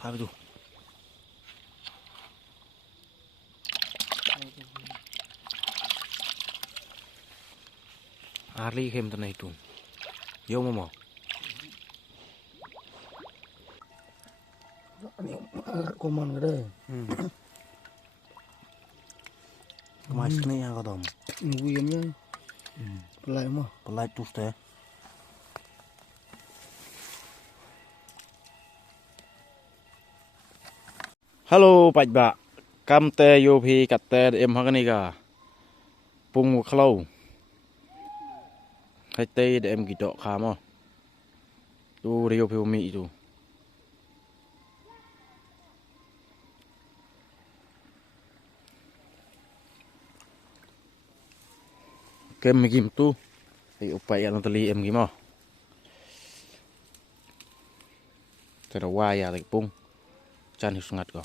พาไปดูอาลีเข้มตัวไหนตุงเยอะมั้งมั้ง Kuman gede. Mas ni yang kau tahu. Nguyemnya. Pelai mah. Pelai tu teh. Halo Pak Bak. Kam teh yopi kat teh em hang ni ka. Pung klau. Hai teh em gitu kamu. Tu yopi umi itu. Kem gim tu. Ai upaya yang teli em gim ah. Terawai ya lagi pung. Chan hiu sangat kau.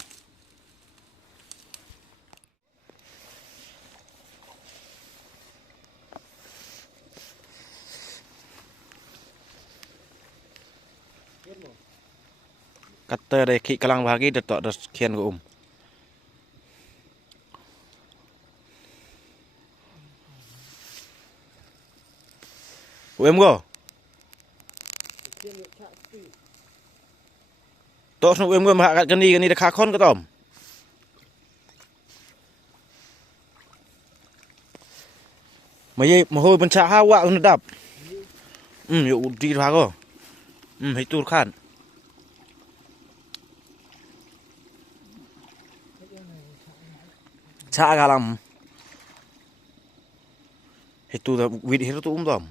Kata deh ki kalang bahagi detok des kian ko em go. Tos nu em go mah kat gani dah kakon ke tom. Mà hồi bên cha hawa nó đập. Yuk đi ra go. Hay tur khan. Cha galam. Hay tu da wid hero tu dom.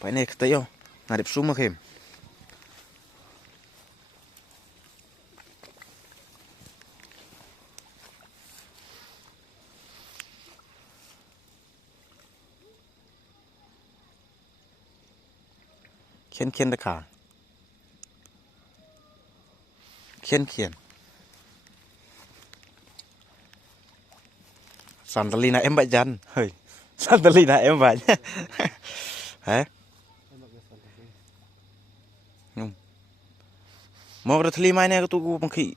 Phải này cái yo. Nà đẹp sum mà khem. Kian da ka. Kian. Sandalina em bạch jan. Hơi. Sandalina em bạch. Hả? Mau ke teli mai ni aku tunggu pengki.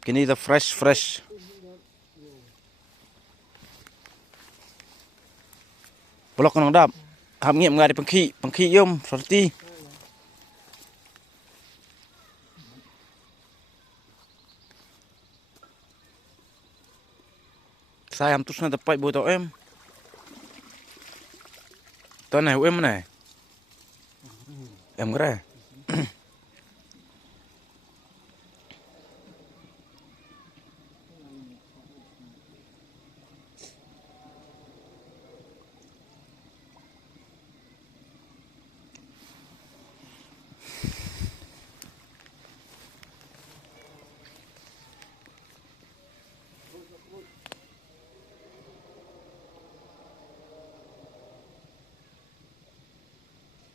Kini dah fresh. Blok nang dap. Ham ngiep ngai pengki yom seperti. Saya am tusna dapat buat em. Tuan này em này. Em kira.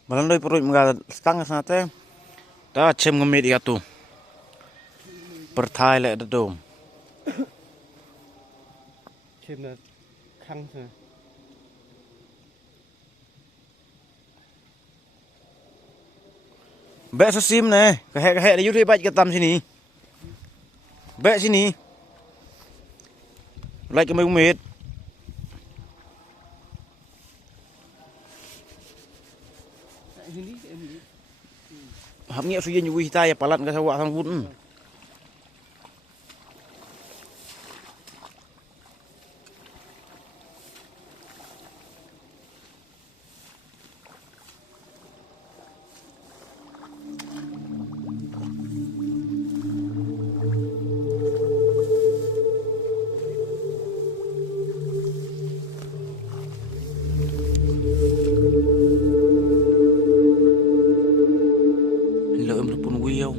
Malam doi perut mengal setengah sangat dah cem ngemit dia tu. Perthai lek ada dom. Chem là khăng thôi. Bek sesim nè, kehek-kehek di YouTube baca ketam sini. Bek sini. Like ke umit. Hab ngiap suyen yuwi hitai palat ka sawak sang wun. Lợm pun wiau.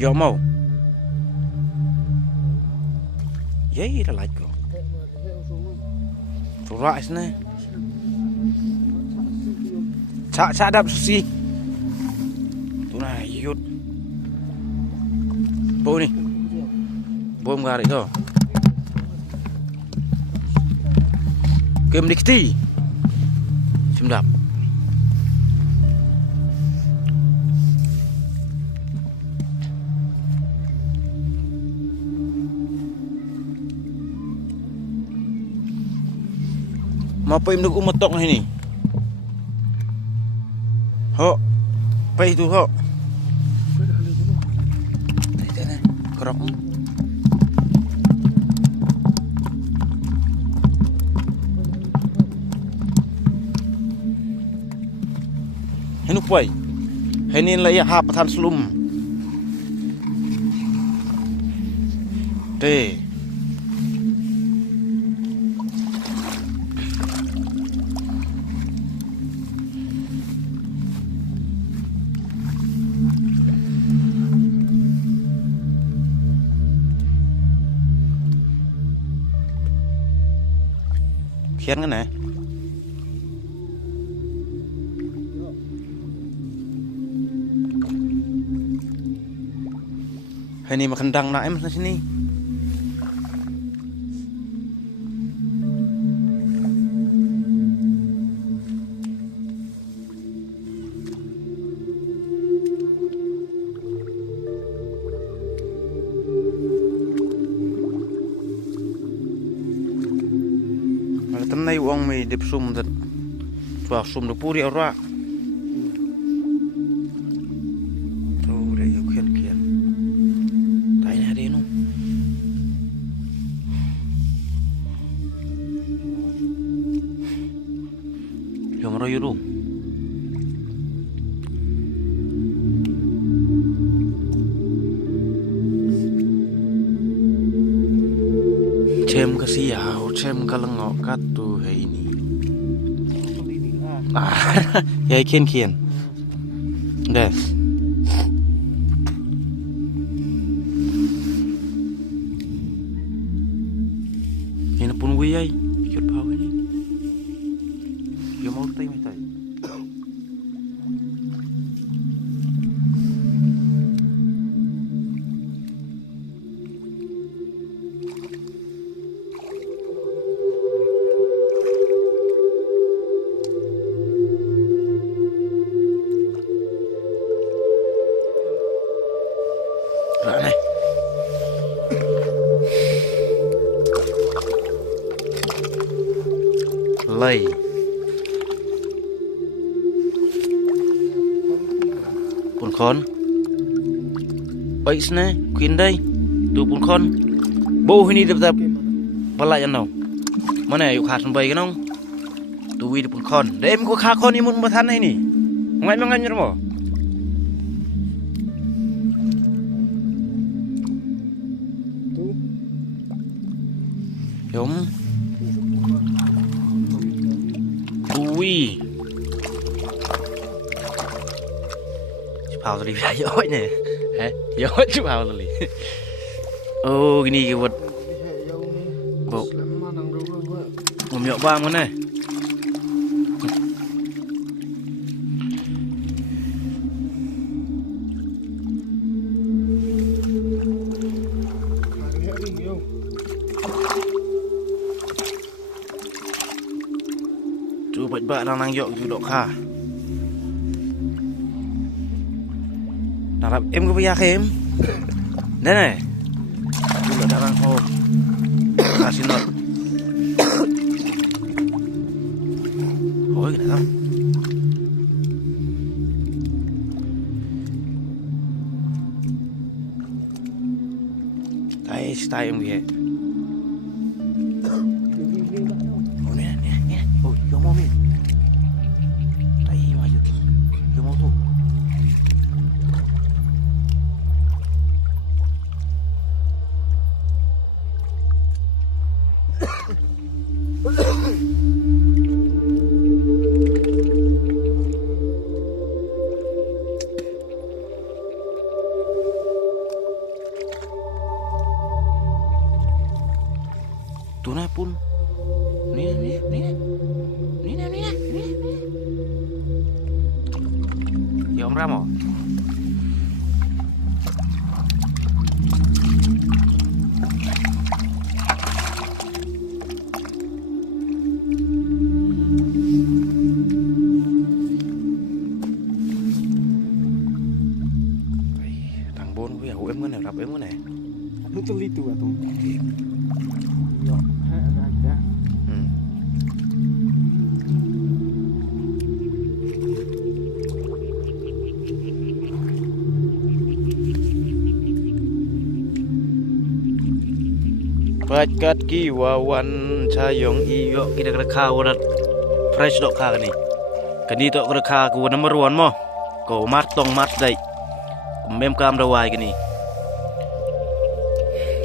Dọn màu. Giấy là lại cơ. Số rãi thế này. Xã đạp sushi. Tụi này yốt. Bôi đi. Bôi ông gà đấy thôi. Kem đi tí. Xem đạp. Apa yang nak umatok ni? Ho, pai tu ho. Tadi kerok. Henuk pai. Henin lah ya hap patan selum. Teh. Khian cái này. Hai ni makan dang nak mas sini. Tân này uang mì đẹp sum thật, và sum được puri ở ra. Thôi để yêu khiên khiên, tay này đi luôn. Yang mana yuru? Cem kasih ya, cem kalau ngok tu hari ni. Ya kian kian. Des. Ini pun wiyai, ikut bawah ni. Dia mau tay mai tay. Này. Lầy. Bún con. Bậy nè, khuyên đây. Tụ bún con. Bố huy ni đập đập. Bắt lại ăn nào. Mà này yêu khát bậy cái nông. Tụ huy bún con. Để em có khá con đi muốn mà than này nè. Ngay mà ngay như thế Giống ui chụp hào rồi phải giỏi nè hả giỏi chụp hào rồi ô cái này cái vật bộ một nhọ vàng con này chú bệnh bạ đang năng dụng chú độ kha nào em có bây giờ em đây này chú đã đang hô xin lỗi hối cái này không tay style em kìa mau min, tay maju, yo mau tu. ramo. Thằng bốn với hậu em cái này đập em cái này. Nó cho li tu à tung. Yo, ha ra ra. Pakat ki wawan sayong iyo kita kena wadat fresh dok kah ni. Kani tok kena ku number 1 mo. Ko mat tong mat dai. Mem kam rawai kini.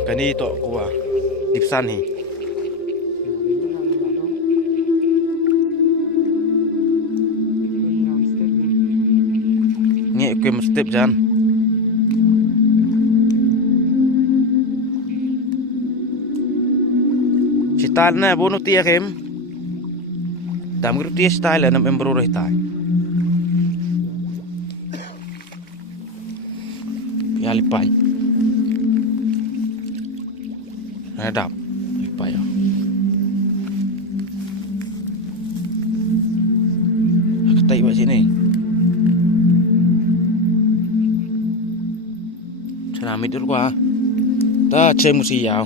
Kani tok ku dipsan ni. Nge ku step jan. Style na bono tia kem. Dam gru tia style na membro rehta. Ya lipai. Ada lipai ya. Ketai buat sini. Cara ambil dulu gua. Ta cek musi yau.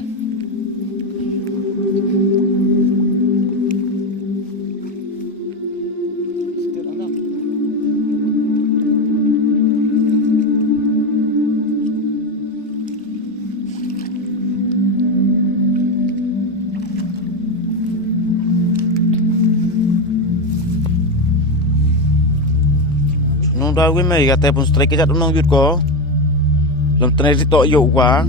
Nung daw gue may kata pun strike kat nung yut ko. Lam tene ti to yo quá.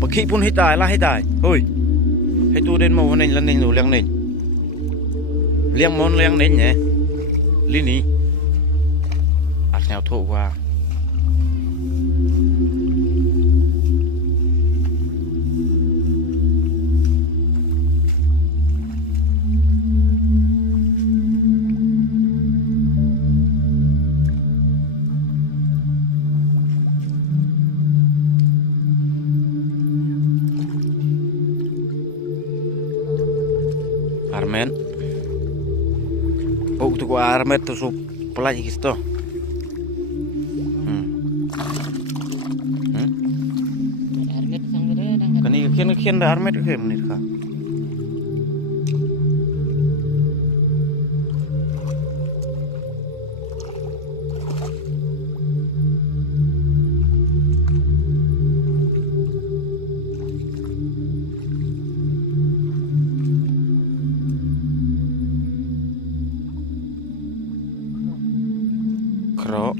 Pakhi pun hitai la hitai. Oi. Hai tu den mo nen lan nen lu liang nen. Liang mon liang nen nhé. Li ni. At neo thụ quá. Armen. Oh, tu ko armet tu sup pelaj gitu. Armet sang beda dan Kani kian dah armet ke ni ka. Kro.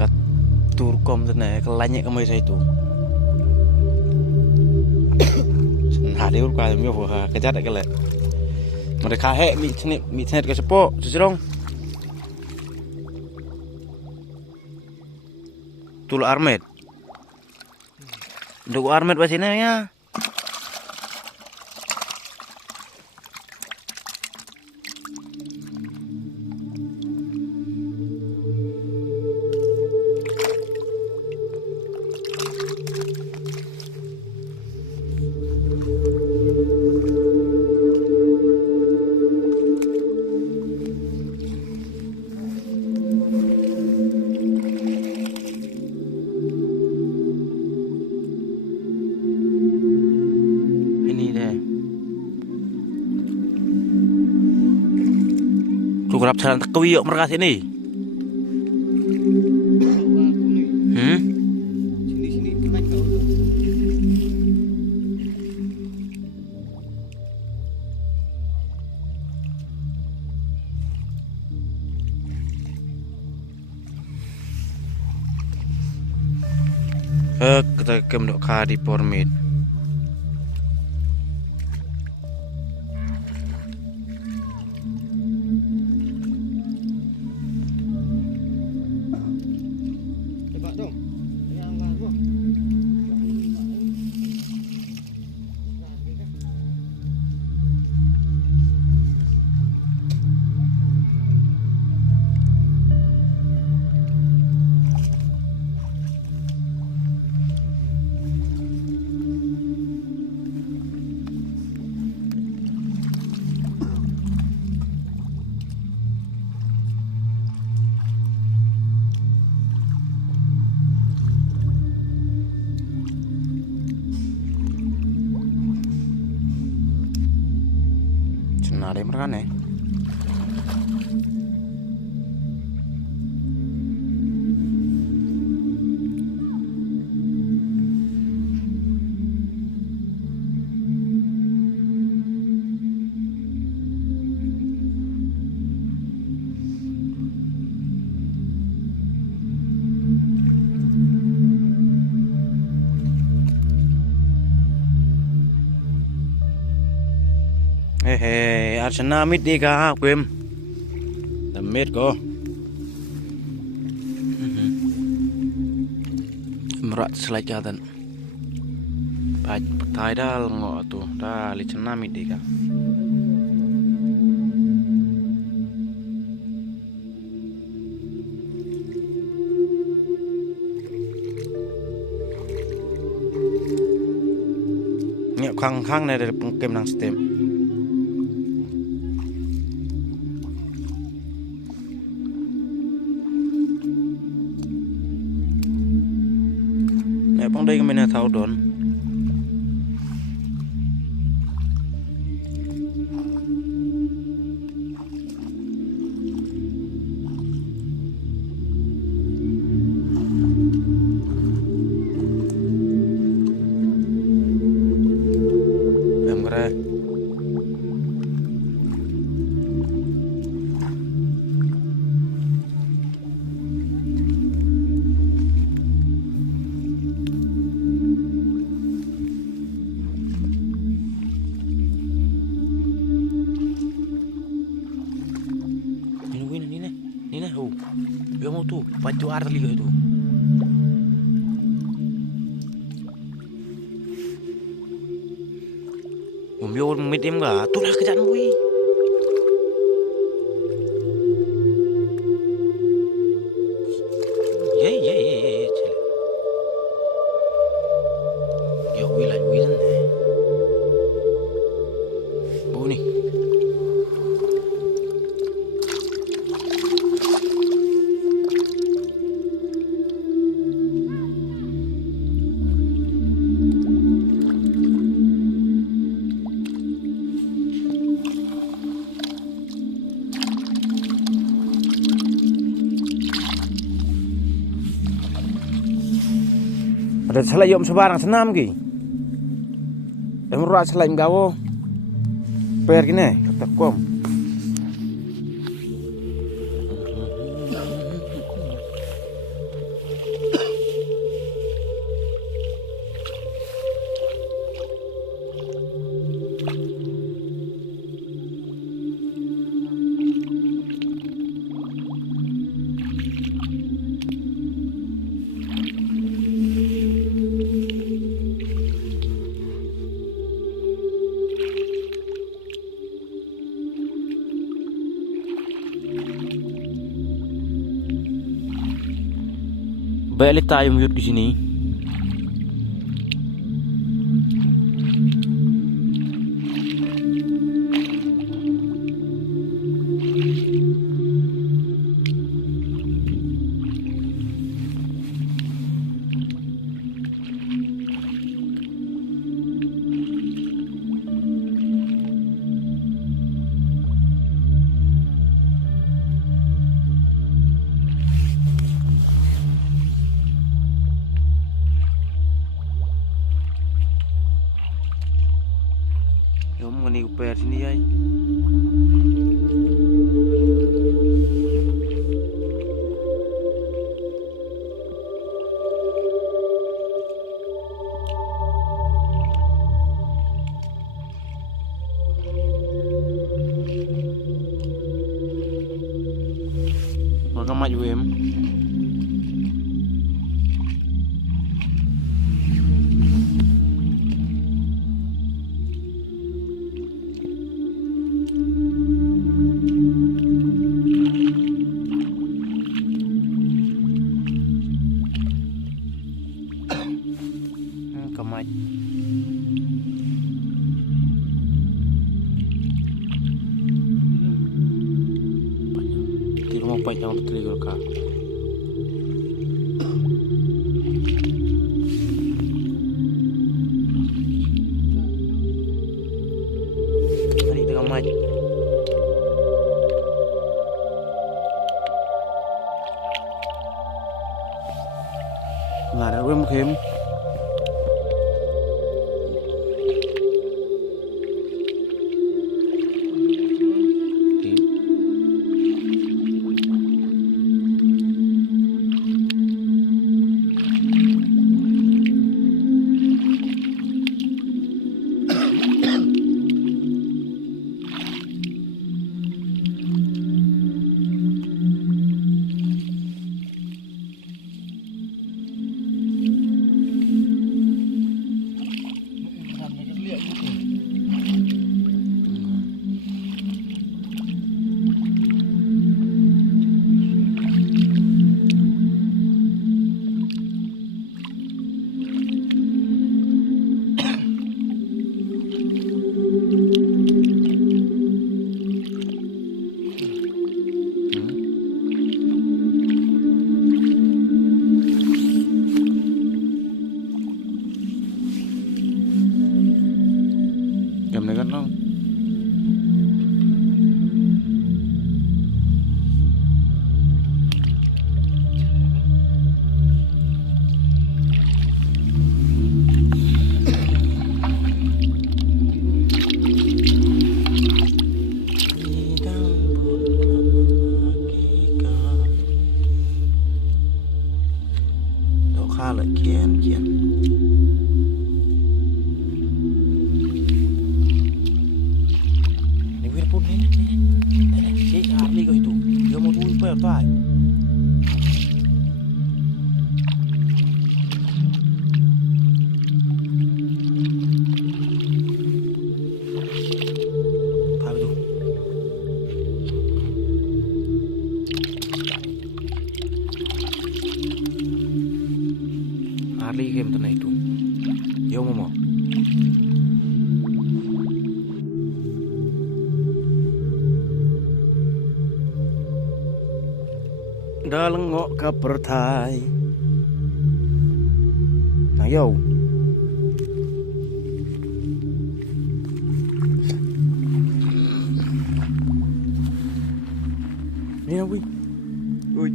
Kat turkom tu ne kelanya kemai saya tu. Hadi urut kau mio fah kejar tak kelet. Mereka hek mi thnet ke sepo, sejerong. Tul armet. Duk armet basine ya. Kurap jalan tekewi yuk mereka sini. Sini naik kau. Kita kem dok ka di pormit. ada yang mereka nih. Arsenal mid đi cả quên tầm mid có merak selai dan patai dah ngok tu dah licena mid đi cả nhẹ khang khang này dari pengkem nang stem. Bang đây mình tháo đón em ra Yang mau tu, baju air liga itu. Umur medium gak? Tu lah kerjaan gue. Ye. Ya gue lah gue kan. Bu ni. Ada selai yom sebarang senam ki. Emurah selai gawo. Per gini kata kom. Balik tayo mute di sini. Yom ngani uper sini ay. Maka maju em. Kamay. Di rumah panjang betul ka. Hari itu kamay. thêm. Tím. Nhầm này con không? Độ kha lại kiên kiên. Pun ni, cik Harley kau itu, dia mau tunggu apa tuan? Apa itu? Harley game tu itu, dia mau. Dalengok ke pertai. Nah yo. Ni apa? Oi.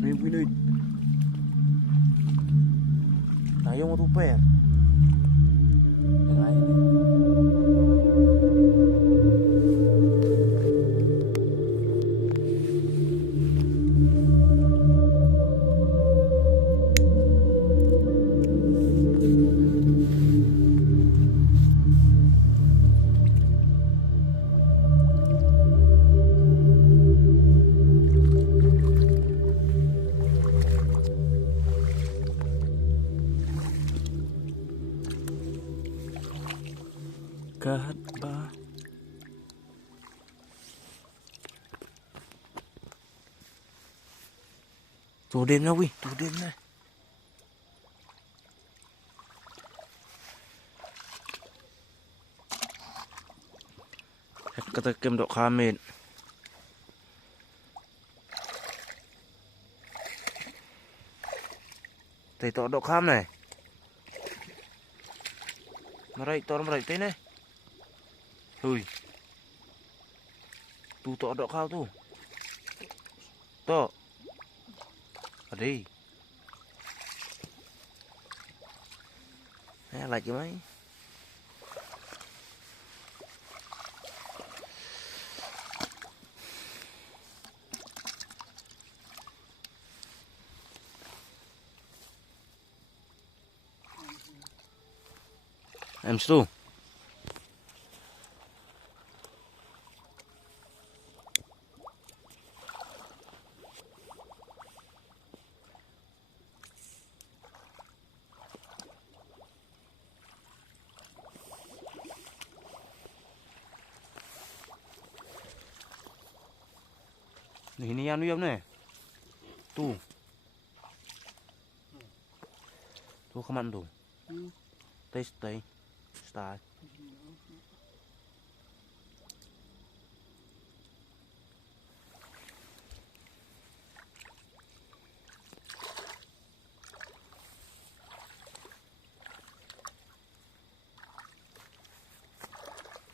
Ni apa ni? Nah yo mau tupai. Yang lain ni. Kahat ba? Tù đêm nha Quy, tù đêm nha. Kata kem dok khamit. Tay to dok kham này. Marai to marai tay này. Ui. Tu to dok khao tu. To. Adi. Lại chứ mấy. Em Stu. Ini anu yam nih. Tuh. Tuh kemana tuh? Stay. Start.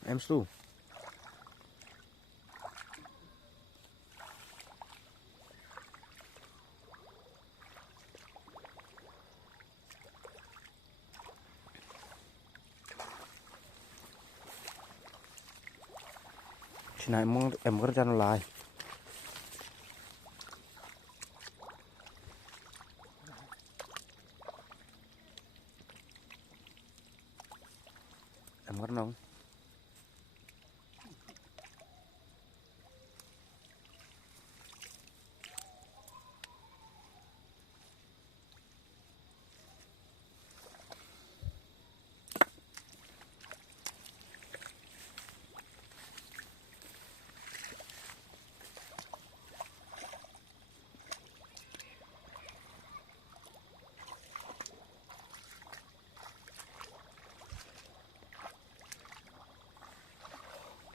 Em Stu. sini em kerja nolai. Em kerja nong.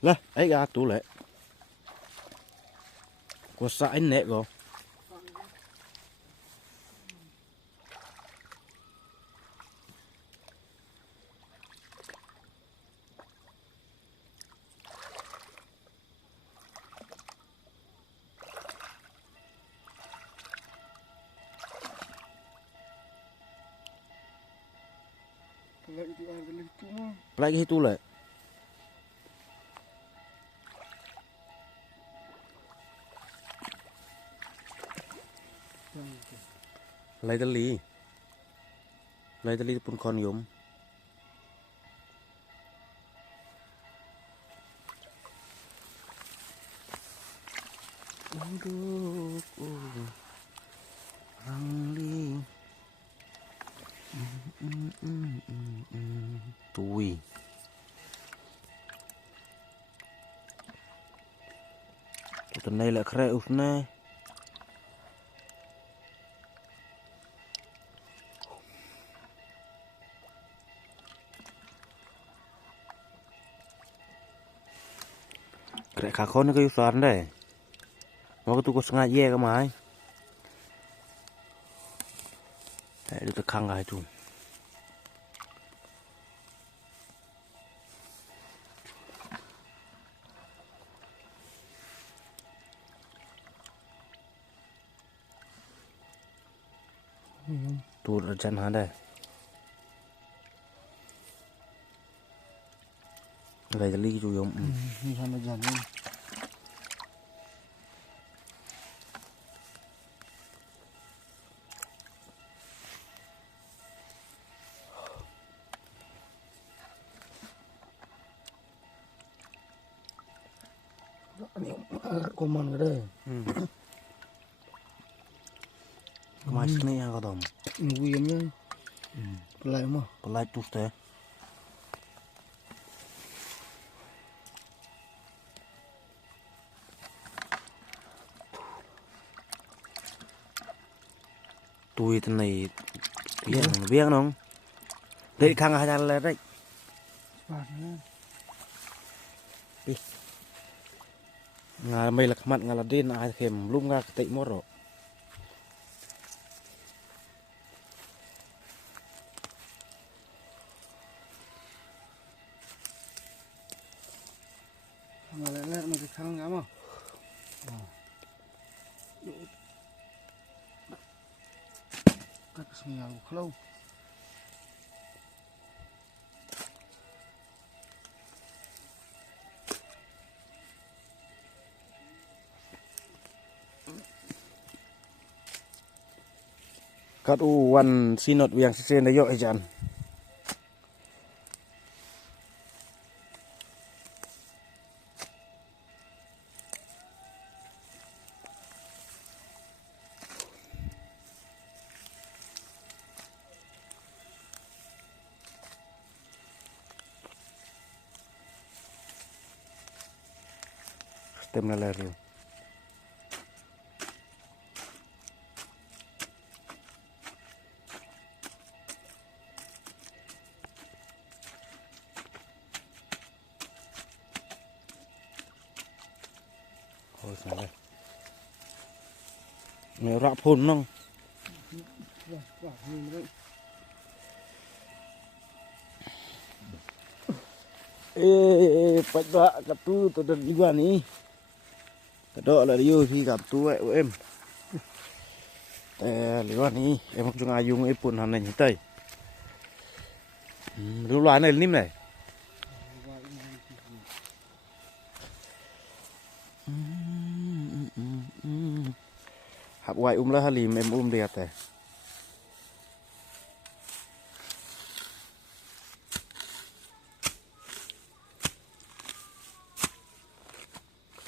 Lah, gà tủ lệ. Có sải nè gò. Lại cái tủ lệ. Lấy tali pun kon yum. Aduh, Rangli. Tui. Tụi này là khre út nè. Kre kakon nó cái usahan deh. Mau tu ko sengaja ke mai. Dia tekan lah itu. Tu rejan ada. Đây là ly chủ dụng. Sao mà dần lên. Kuman gede. Kemas ni yang kau tahu. Nguyemnya. Pelai mah. Pelai tu teh. Tui tên này biết không? Đây khang hai trăm là đấy. Ngà mày là mặt ngà là đen ai thèm lúc ngà tị mót rồi. Mà lại nó cái khang ngắm à? Cắt smell khâu. Kat wan sinot yang sisen da yo ejan. Stem lalu. Thôi sao đây? Mẹ rạ phun không? Pat ba gặp tu tôi đi qua ní. Cái đó là đi khi gặp tu vậy của em. Lý qua ní em không chung ai dùng cái phun hàng này như tây. Lưu loài này nín này. hạp ngoài là halim em đẹp thế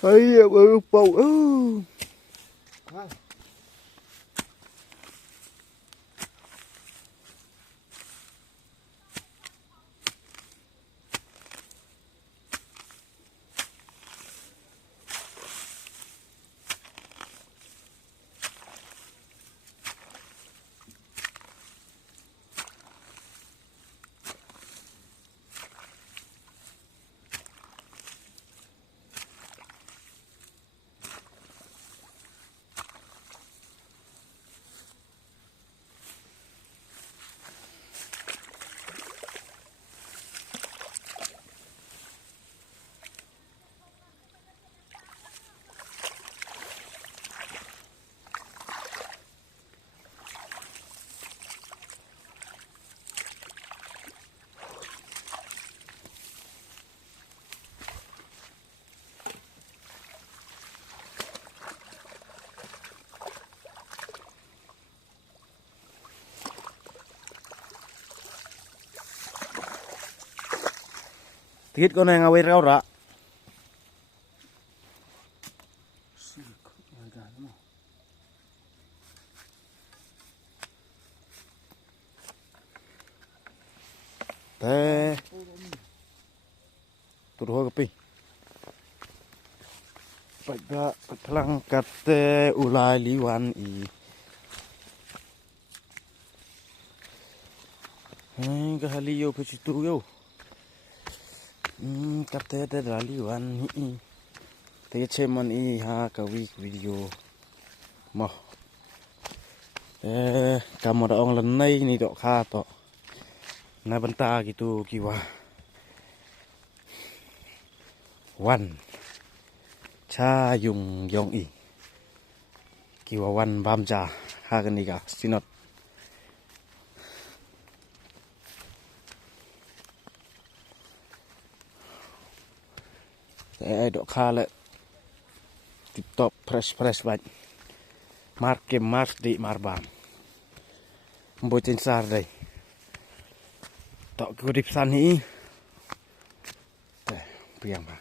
ấy bầu Tiết con này ngawai rau ra. Teh. Turun ke pi. Pada pelang kate ulai liwan i. Kahali yo pecitu yo. Kate ada liwan i. Teh ceman i ha kawi video. Mah. Kamu ada orang lenai ni dok kata. Nah bentar gitu kiwa. Wan. Cha yung yong i. Kiwa wan bamja. Hagan ni ka sinot. Dok kala. Tip top fresh baj. Marke mars di marbam. Mbocin sar day. Tok kudip sani. Teh, piang ba.